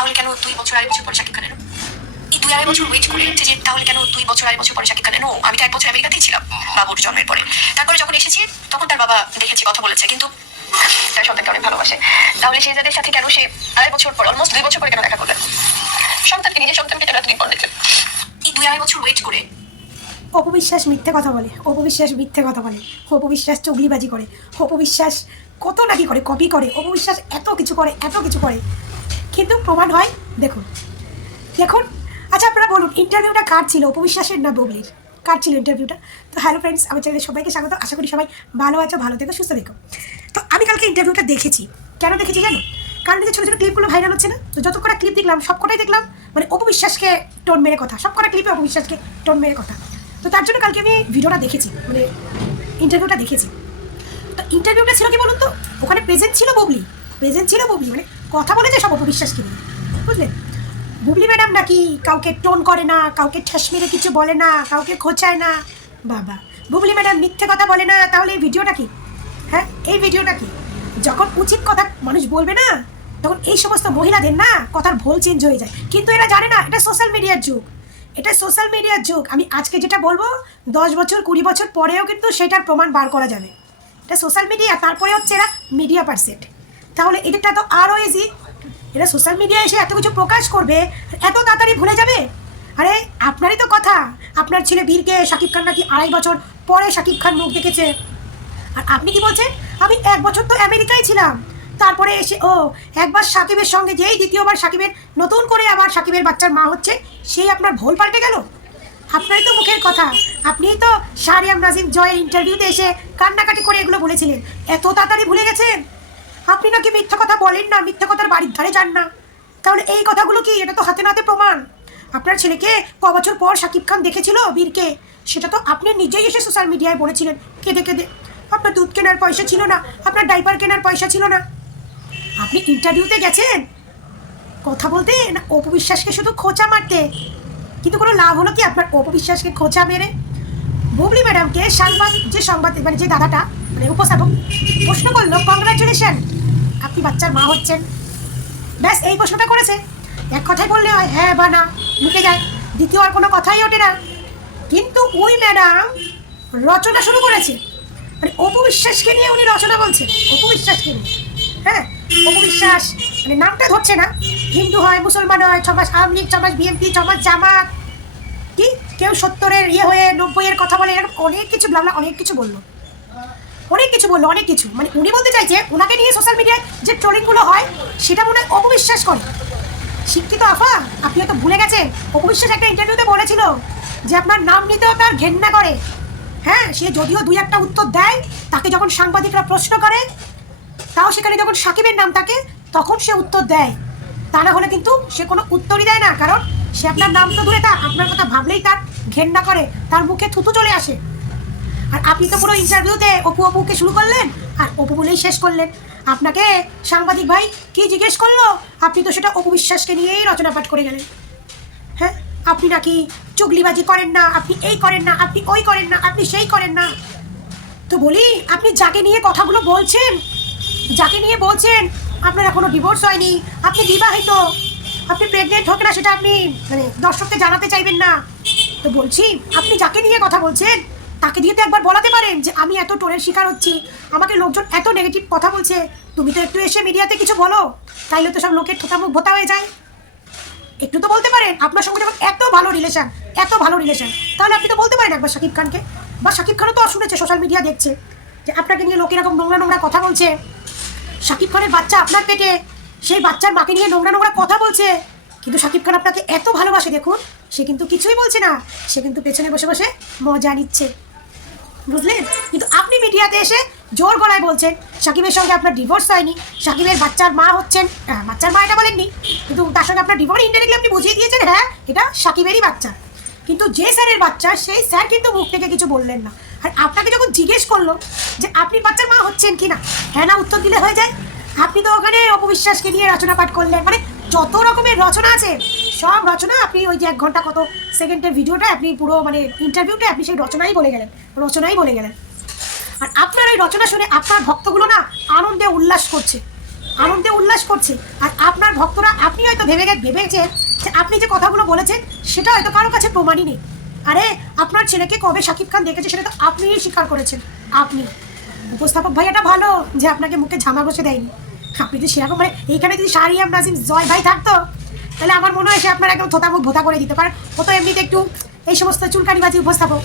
তাহলে কেন 2 বছর 2.5 বছর পরে শাকিব খান এলো? এই 2-2.5 বছর ওয়েট করে যে তাহলে কেন 2 বছর 2.5 বছর পরে শাকিব খান এলো? আমি তো 1 বছর আমেরিকাতেই ছিলাম বাবুর জন্মের পরে। তারপরে যখন এসেছি তখন তার বাবা দেখেছি কথা বলেছে, কিন্তু তার সন্তানকে অনেক ভালোবাসে। তাহলে শেহজাদের সাথে কেন সে 2.5 বছর পর, অলমোস্ট 2 বছর পরে কেন দেখা করলেন? সন্তানকে, নিজের সন্তানকে কেন এতদিন পর দেখলেন? এই 2-2.5 বছর ওয়েট করে। অপু বিশ্বাস মিথ্যে কথা বলে, অপু বিশ্বাস মিথ্যে কথা বলে, অপু বিশ্বাস চুগলিবাজি করে, অপু বিশ্বাস কত নাকি করে, কপি করে, অপু বিশ্বাস এত কিছু করে, এত কিছু করে, কিন্তু প্রমাণ হয়। দেখুন দেখুন, আচ্ছা আপনারা বলুন ইন্টারভিউটা কার ছিল, অপু বিশ্বাসের না বুবলির? কার ছিল ইন্টারভিউটা? তো হ্যালো ফ্রেন্ডস, আমার চ্যানেলে সবাইকে স্বাগত। আশা করি সবাই ভালো আছো, ভালো থেকো, সুস্থ থেকো। তো আমি কালকে ইন্টারভিউটা দেখেছি। কেন দেখেছি জানো? কারণ যে ছোটো ছোটো ক্লিপগুলো ভাইরাল হচ্ছে না, তো যত কটা ক্লিপ দেখলাম সব কটাই দেখলাম মানে অপু বিশ্বাসকে টোন মেরে কথা, সব কটা ক্লিপে অপু বিশ্বাসকে টোন মেরে কথা। তো তার জন্য কালকে আমি ভিডিওটা দেখেছি, মানে ইন্টারভিউটা দেখেছি। তো ইন্টারভিউটা ছিল কি বলুন তো, ওখানে প্রেজেন্ট ছিল বুবলি, মানে কথা বলেছে সব অপু বিশ্বাসকে নিয়ে, বুঝলেন? বুবলি ম্যাডাম নাকি কাউকে টোন করে না, কাউকে ঠেস মেরে কিছু বলে না, কাউকে খোঁচায় না। বাবা, বুবলি ম্যাডাম মিথ্যে কথা বলে না, তাহলে এই ভিডিওটা কি? হ্যাঁ, এই ভিডিওটা কি? যখন উচিত কথা মানুষ বলবে না, তখন এই সমস্ত মহিলাদের না কথার ভুল চেঞ্জ হয়ে যায়। কিন্তু এরা জানে না এটা সোশ্যাল মিডিয়ার যুগ, এটা সোশ্যাল মিডিয়ার যুগ। আমি আজকে যেটা বলবো 10 বছর 20 বছর পরেও কিন্তু সেটার প্রমাণ বার করা যাবে। এটা সোশ্যাল মিডিয়া, তারপরে হচ্ছে এরা মিডিয়া পার্সেন্ট। তাহলে এদেরটা তো আরও ইজি। এরা সোশ্যাল মিডিয়ায় এসে এত কিছু প্রকাশ করবে, এত তাড়াতাড়ি ভুলে যাবে? আরে আপনারই তো কথা, আপনার ছেলে বীরকে শাকিব খান নাকি 2.5 বছর পরে শাকিব খান মুখ দেখেছে। আর আপনি কি বলছেন আমি 1 বছর তো আমেরিকায় ছিলাম, তারপরে এসে একবার সাকিবের সঙ্গে যেই দ্বিতীয়বার সাকিবের নতুন করে আবার সাকিবের বাচ্চার মা হচ্ছে, সেই আপনার ভুল পাল্টে গেল? আপনারই তো মুখের কথা, আপনিই তো শাহরিয়াম নাজিম জয়ের ইন্টারভিউতে এসে কান্নাকাটি করে এগুলো বলেছিলেন, এত তাড়াতাড়ি ভুলে গেছেন? আপনি নাকি মিথ্যা কথা বলেন না, মিথ্যা কথার বাড়ির ধারে যান না, তাহলে এই কথাগুলো কি? এটা তো হাতে নাতে প্রমাণ। আপনার ছেলেকে ক বছর পর শাকিব খান দেখেছিল বীরকে, সেটা তো আপনি নিজেই এসে সোশ্যাল মিডিয়ায় বলেছিলেন কেঁদে কেঁদে। আপনার দুধ কেনার পয়সা ছিল না, আপনার ডাইপার কেনার পয়সা ছিল না, আপনি ইন্টারভিউতে গেছেন কথা বলতে না অপু বিশ্বাসকে শুধু খোঁচা মারতে? কিন্তু কোনো লাভ হলো কি আপনার অপু বিশ্বাসকে খোঁচা মেরে? বুবলি ম্যাডামকে সংবাদ মানে যে দাদাটা মানে উপস্থাপক প্রশ্ন করলো, কংগ্রাচুলেশন আপনি বাচ্চার মা হচ্ছেন, ব্যাস এই প্রশ্নটা করেছে। এক কথাই বললে হয় হ্যাঁ বা না, মুখে যায়, দ্বিতীয় আর কোনো কথাই ওঠে না। কিন্তু ওই ম্যাডাম রচনা শুরু করেছে, মানে অপু বিশ্বাসকে নিয়ে উনি রচনা বলছেন, অপু বিশ্বাসকে নিয়ে। হ্যাঁ, অপু বিশ্বাস মানে নামটা ধরছে না, হিন্দু হয়, মুসলমান হয়, 6 মাস আওয়ামী লীগ, 6 মাস বিএনপি, 6 মাস জামাত, কি কেউ 70-এর হয়ে 90-এর কথা বলে, এরকম অনেক কিছু ব্লাবলা অনেক কিছু বললো, অনেক কিছু মানে উনি বলতে চাইছে ওনাকে নিয়ে সোশ্যাল মিডিয়ায় যে ট্রোলিংগুলো হয় সেটা মনে হয় অপবিশ্বাস করে। শিক্ষিত আফা, আপনি তো ভুলে গেছেন অপবিশ্বাস একটা ইন্টারভিউতে বলেছিল যে আপনার নাম নিতেও তার ঘেন্না করে। হ্যাঁ, সে যদিও 2-1টা উত্তর দেয়, তাকে যখন সাংবাদিকরা প্রশ্ন করে তাও সেখানে যখন সাকিবের নাম থাকে তখন সে উত্তর দেয়, তা না হলে কিন্তু সে কোনো উত্তরই দেয় না, কারণ সে আপনার নাম তো দূরে, তা আপনার কথা ভাবলেই তার ঘেন্না করে, তার মুখে থুতু চলে আসে। আর আপনি তো পুরো ইন্টারভিউতে অপুকে শুরু করলেন আর অপু বলেই শেষ করলেন। আপনাকে সাংবাদিক ভাই কি জিজ্ঞেস করলো, আপনি তো সেটা অপু বিশ্বাসকে নিয়েই রচনা পাঠ করে গেলেন। হ্যাঁ, আপনি নাকি চুগলিবাজি করেন না, আপনি এই করেন না, আপনি ওই করেন না, আপনি সেই করেন না। তো বলি আপনি যাকে নিয়ে কথাগুলো বলছেন, যাকে নিয়ে বলছেন আপনার এখনো ডিভোর্স হয়নি, আপনি বিবাহিত, আপনি প্রেগনেন্ট হোক না সেটা আপনি মানে দর্শককে জানাতে চাইবেন না। তো বলছি আপনি যাকে নিয়ে কথা বলছেন তাকে দিয়ে তো একবার বলাতে পারেন যে আমি এত টোনের শিকার হচ্ছি, আমাকে লোকজন এত নেগেটিভ কথা বলছে, তুমি তো একটু এসে মিডিয়াতে কিছু বলো, তাইলে তো সব লোকের থোতা মুখ ভোতা হয়ে যায়। একটু তো বলতে পারেন, আপনার সঙ্গে যখন এত ভালো রিলেশন, তাহলে আপনি তো বলতে পারেন একবার শাকিব খানকে, বা শাকিব খানও তো শুনেছে, সোশ্যাল মিডিয়া দেখছে যে আপনাকে নিয়ে লোক এরকম নোংরা নোংরা কথা বলছে, শাকিব খানের বাচ্চা আপনার পেটে, সেই বাচ্চার মাকে নিয়ে নোংরা নোংরা কথা বলছে, কিন্তু শাকিব খান আপনাকে এত ভালোবাসে, দেখুন সে কিন্তু কিছুই বলছে না, সে কিন্তু পেছনে বসে বসে মজা নিচ্ছে, বুঝলেন? কিন্তু আপনি মিডিয়াতে এসে জোর গলায় বলছেন সাকিবের সঙ্গে আপনার ডিভোর্স হয়নি, সাকিবের বাচ্চার মা হচ্ছেন, বাচ্চার মা এটা বলেননি, কিন্তু তার সঙ্গে আপনার ডিভোর্স ইনডাইরেক্টলি আপনি বুঝিয়ে দিয়েছেন হ্যাঁ এটা সাকিবেরই বাচ্চা, কিন্তু যে স্যারের বাচ্চা সেই স্যার কিন্তু মুখ থেকে কিছু বললেন না। আর আপনাকে যখন জিজ্ঞেস করলো যে আপনি বাচ্চার মা হচ্ছেন কি না, হ্যাঁ না উত্তর দিলে হয়ে যায়, আপনি তো ওখানে অপবিশ্বাসকে নিয়ে রচনা পাঠ করলেন, মানে যত রকমের রচনা আছে সব রচনা আপনি ওই যে 1 ঘন্টা কত সেকেন্ডের ভিডিওটা আপনি পুরো মানে ইন্টারভিউটা আপনি সেই রচনাই বলে গেলেন। আর আপনার এই রচনা শুনে আপনার ভক্তগুলো না আনন্দে উল্লাস করছে, আনন্দে উল্লাস করছে। আর আপনার ভক্তরা, আপনি হয়তো ভেবেছেন যে আপনি যে কথাগুলো বলেছেন সেটা হয়তো কারো কাছে প্রমাণই নেই। আরে আপনার ছেলেকে কবে শাকিব খান দেখেছে সেটা তো আপনিই স্বীকার করেছেন। আপনি উপস্থাপক ভাই, এটা ভালো যে আপনাকে মুখে ঝামা বসে দেয়নি। আপনি যদি সেরকম মানে এইখানে যদি শাহরিয়ার নাজিম জয় ভাই থাকতো তাহলে আমার মনে হয় সে আপনার একদম থোতা মুখ ভোতা করে দিতে পারে। ও তো এমনিতে একটু এই সমস্ত চুলকানিবাজি উপস্থাপক।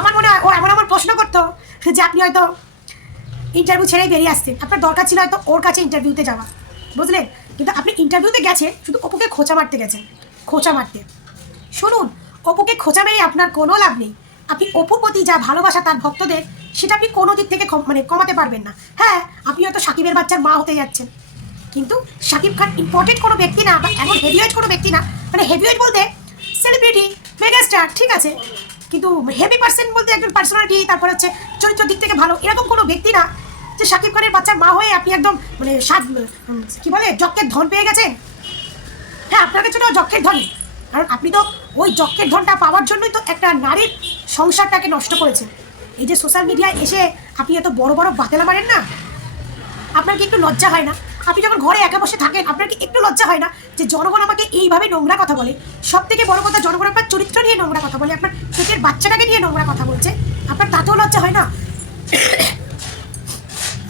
আমার মনে হয় ও এমন আমার প্রশ্ন করতো যে আপনি হয়তো ইন্টারভিউ ছেড়েই বেরিয়ে আসতেন। আপনার দরকার ছিল হয়তো ওর কাছে ইন্টারভিউতে যাওয়া, বুঝলেন? কিন্তু আপনি ইন্টারভিউতে গেছেন শুধু অপুকে খোঁচা মারতে গেছেন, খোঁচা মারতে। শুনুন, অপুকে খোঁচা মেরে আপনার কোনো লাভ নেই। আপনি অপুর প্রতি যা ভালোবাসা তার ভক্তদের, সেটা আপনি কোনো দিক থেকে মানে কমাতে পারবেন না। হ্যাঁ, আপনি হয়তো সাকিবের বাচ্চার মা হতে যাচ্ছেন, কিন্তু শাকিব খান ইম্পর্টেন্ট কোনো ব্যক্তি না, বা এমন হেভিওয়েট কোনো ব্যক্তি না। মানে হেভিওয়েট বলতে সেলিব্রিটি, মেগাস্টার, ঠিক আছে, কিন্তু হেভি পার্সেন্ট বলতে একজন পার্সোনালিটি, তারপর হচ্ছে চরিত্র দিক থেকে ভালো, এরকম কোনো ব্যক্তি না যে শাকিব খানের বাচ্চার মা হয়ে আপনি একদম মানে কি বলে যজ্ঞের ধন পেয়ে গেছেন। হ্যাঁ, আপনার কাছে ওটা যজ্ঞের ধনই, কারণ আপনি তো ওই যজ্ঞের ধনটা পাওয়ার জন্যই তো একটা নারীর সংসারটাকে নষ্ট করেছেন। এই যে সোশ্যাল মিডিয়ায় এসে আপনি এত বড় বড় বাতেলা মারেন না, আপনার কি একটু লজ্জা হয় না? আপনি যখন ঘরে একা বসে থাকেন আপনার কি একটু লজ্জা হয় না যে জনগণ আমাকে এইভাবে নোংরা কথা বলে? সব থেকে বড় কথা, জনগণ আপনার চরিত্র নিয়ে নোংরা কথা বলে, আপনার পেটের বাচ্চাটাকে নিয়ে নোংরা কথা বলছে, আপনার তাতেও লজ্জা হয় না?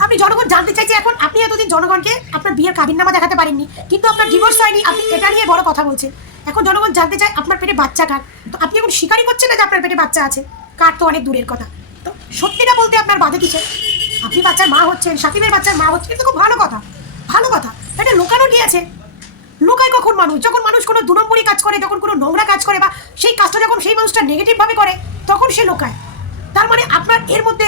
আপনি জনগণ জানতে চাইছে এখন, আপনি এতদিন জনগণকে আপনার বিয়ের কাবিননামা দেখাতে পারেননি, কিন্তু আপনার ডিভোর্স হয়নি, আপনি এটা নিয়ে বড় কথা বলছেন। এখন জনগণ জানতে চায় আপনার পেটে বাচ্চা কার, তো আপনি এখন স্বীকারই করছেন না যে আপনার পেটে বাচ্চা আছে। কার তো অনেক দূরের কথা, তো সত্যিটা বলতে আপনার বাধে কিসে? আপনি বাচ্চার মা হচ্ছেন, সাকিবের বাচ্চার মা হচ্ছেন, কিন্তু খুব ভালো কথা, ভালো কথা। এটা লোকানো নিয়েছে। লোকায় কখন মানুষ, যখন মানুষ কোনো 2 নম্বরই কাজ করে, যখন কোনো নোংরা কাজ করে, বা সেই কাজটা যখন সেই মানুষটা নেগেটিভভাবে করে, তখন সে লোকায়। তার মানে আপনার এর মধ্যে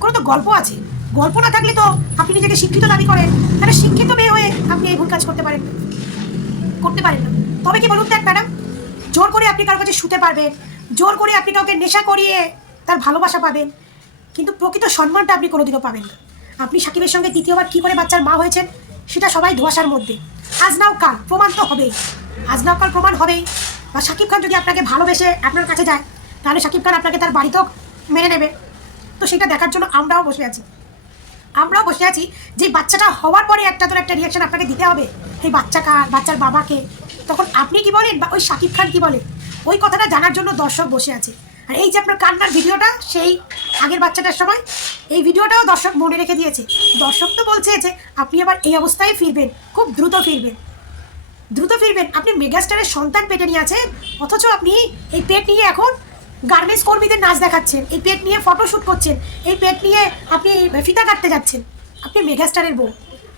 কোনো তো গল্প আছে। গল্প না থাকলে তো আপনি নিজেকে শিক্ষিত দাবি করেন, তাহলে শিক্ষিত মেয়ে হয়ে আপনি এই ভুল কাজ করতে পারেন না। তবে কি বলুন দেখ ম্যাডাম, জোর করে আপনি কারোর কাছে শুতে পারবেন, জোর করে আপনি কাউকে নেশা করিয়ে তার ভালোবাসা পাবেন, কিন্তু প্রকৃত সম্মানটা আপনি কোনোদিনও পাবেন না। আপনি সাকিবের সঙ্গে দ্বিতীয়বার কী করে বাচ্চার মা হয়েছেন সেটা সবাই ধোঁয়াশার মধ্যে। আজ নাও কাল প্রমাণ তো হবেই, আজ নাও কাল প্রমাণ হবেই। বা সাকিব খান যদি আপনাকে ভালোবেসে আপনার কাছে যায়, তাহলে সাকিব খান আপনাকে তার বাড়িতেও মেনে নেবে। তো সেটা দেখার জন্য আমরাও বসে আছি যে বাচ্চাটা হওয়ার পরে একটা তোর একটা রিয়াকশন আপনাকে দিতে হবে। এই বাচ্চা কার, বাচ্চার বাবাকে, তখন আপনি কি বলেন বা ওই সাকিব খান কি বলে, ওই কথাটা জানার জন্য দর্শক বসে আছে। আর এই যে আপনার কান্নার ভিডিওটা সেই আগের বাচ্চাটার সময়, এই ভিডিওটাও দর্শক মনে রেখে দিয়েছে। দর্শক তো বলছে যে আপনি আবার এই অবস্থায় ফিরবেন, খুব দ্রুত ফিরবেন। আপনি মেগাস্টারের সন্তান পেটে নিয়ে আছেন, অথচ আপনি এই পেট নিয়ে এখন গার্মেন্টস কর্মীদের নাচ দেখাচ্ছেন, এই পেট নিয়ে ফটোশ্যুট করছেন, এই পেট নিয়ে আপনি ফিতা কাটতে যাচ্ছেন। আপনি মেগাস্টারের বউ,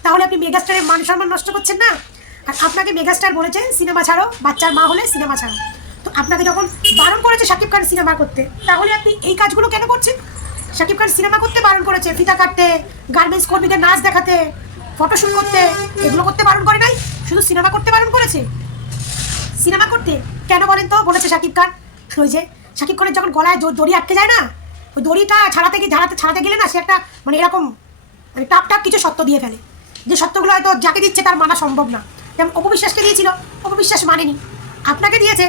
তাহলে আপনি মেগাস্টারের মান সম্মান নষ্ট করছেন না? আর আপনাকে মেগাস্টার বলেছে সিনেমা ছাড়ো, বাচ্চার মা হলে সিনেমা ছাড়ো। তো আপনাকে যখন বারণ করেছে শাকিব খান সিনেমা করতে, তাহলে আপনি এই কাজগুলো কেন করছেন? শাকিব খান সিনেমা করতে বারণ করেছে, ফিতা কাটতে, গার্মেন্টস কর্মীদের নাচ দেখাতে, ফটোশ্যুট করতে, এগুলো করতে বারণ করে নাই, শুধু সিনেমা করতে বারণ করেছে। সিনেমা করতে কেন বলেন তো বলেছে শাকিব খান? ওই যে শাকিব খানের যখন গলায় দড়ি আটকে যায় না, ওই দড়িটা ছাড়াতে গেলে না সে একটা মানে এরকম মানে টাপ কিছু সত্য দিয়ে ফেলে, যে সত্যগুলো হয়তো যাকে দিচ্ছে তার মানা সম্ভব না। যেমন অপবিশ্বাসকে দিয়েছিল, অপবিশ্বাস মানেনি, আপনাকে দিয়েছে,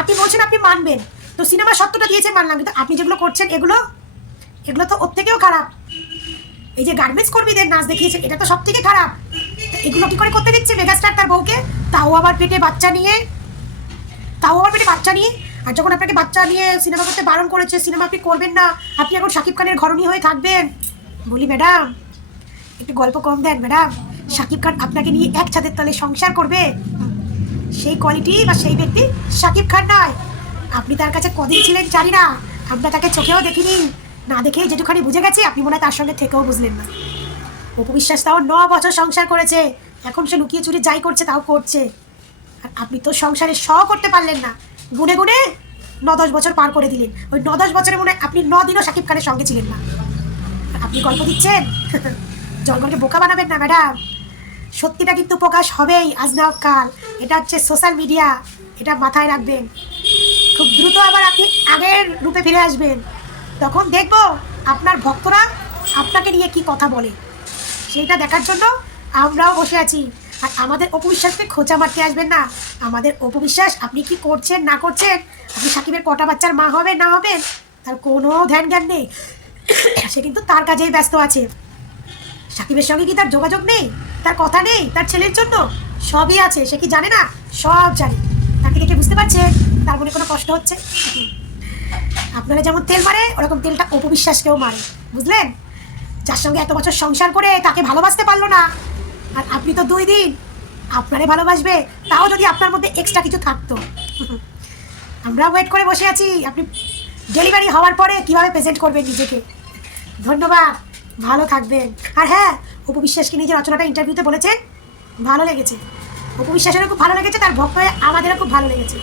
আপনি বলছেন আপনি মানবেন, তো সিনেমার সত্যটা দিয়েছে মানলাম, কিন্তু আপনি যেগুলো করছেন এগুলো তো ওর থেকেও খারাপ। এই যে গার্মেন্টস কর্মীদের নাচ দেখিয়েছেন, এটা তো সব থেকে খারাপ। এগুলো কি করে করতে দিচ্ছে মেগাস্টার তার বউকে, তাও আবার পেটে বাচ্চা নিয়ে। আর যখন আপনাকে বাচ্চা নিয়ে সিনেমা করতে বারণ করেছে, সিনেমা আপনি করবেন না, আপনি এখন শাকিব খানের ঘরণী হয়ে থাকবেন। বলি ম্যাডাম, একটু গল্প কম দেন ম্যাডাম। শাকিব খান আপনাকে নিয়ে এক ছাদের তলে সংসার করবে, সেই কোয়ালিটি বা সেই ব্যক্তি শাকিব খান নয়। আপনি তার কাছে কদিন ছিলেন জানি না, আমরা তাকে চোখেও দেখিনি, না দেখে যেটুখানি বুঝে গেছি আপনি মনে হয় তার সঙ্গে থেকেও বুঝলেন না। অপবিশ্বাস তাও 9 বছর সংসার করেছে, এখন সে লুকিয়ে চুরি যাই করছে তাও করছে। আর আপনি তো সংসারে করতে পারলেন না, গুনে 9-10 বছর পার করে দিলেন। ওই 9-10 বছরে মনে হয় আপনি 9 দিনও শাকিব খানের সঙ্গে ছিলেন না। আপনি গল্প দিচ্ছেন, জনগণকে বোকা বানাবেন না ম্যাডাম। সত্যিটা কিন্তু প্রকাশ হবেই আজ না কাল। এটা হচ্ছে সোশ্যাল মিডিয়া, এটা মাথায় রাখবেন। খুব দ্রুত আবার আপনি আগের রূপে ফিরে আসবেন, তখন দেখবো আপনার ভক্তরা আপনাকে নিয়ে কি কথা বলে, সেইটা দেখার জন্য আমরাও বসে আছি। আর আমাদের অপবিশ্বাসকে খোঁচা মারতে আসবেন না। আমাদের অপবিশ্বাস আপনি কি করছেন না করছেন, আপনি সাকিবের কটা বাচ্চার মা হবেন না হবেন তার কোনো ধ্যান জ্ঞান নেই। সে কিন্তু তার কাজেই ব্যস্ত আছে, সাকিবের সঙ্গে কি তার যোগাযোগ নেই? তার কথা নেই তার ছেলের জন্য? সবই আছে, সে কি জানে না? সব জানে। তাকে দেখে বুঝতে পারছেন তার মনে কোনো কষ্ট হচ্ছে? আপনারা যেমন তেল মারে ওরকম তেলটা অপবিশ্বাসকেও মারে, বুঝলেন? যার সঙ্গে এত বছর সংসার করে তাকে ভালোবাসতে পারলো না, আর আপনি তো 2 দিন আপনারে ভালোবাসবে, তাও যদি আপনার মধ্যে এক্সট্রা কিছু থাকতো। আমরা ওয়েট করে বসে আছি আপনি ডেলিভারি হওয়ার পরে কিভাবে প্রেজেন্ট করবেন নিজেকে। ধন্যবাদ, ভালো থাকবেন। আর হ্যাঁ, অপবিশ্বাসকে নিয়ে যে রচনাটা ইন্টারভিউতে বলেছেন ভালো লেগেছে, অপবিশ্বাসেরও খুব ভালো লেগেছে, তার ভক্ত হয়ে আমাদেরও খুব ভালো লেগেছে।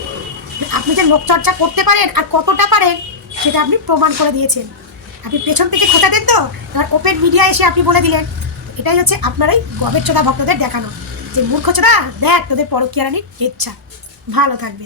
আপনি যে লোকচর্চা করতে পারেন আর কতটা পারেন সেটা আপনি প্রমাণ করে দিয়েছেন। আপনি পেছন থেকে খোঁচা দেন তো, আর ওপেন মিডিয়া এসে আপনি বলে দিলেন। এটাই হচ্ছে আপনার এই গবের চোদা ভক্তদের দেখানো যে মূর্খ চোদা, দেখ তোদের পরকীয়া রানীর ইচ্ছা। ভালো থাকবে।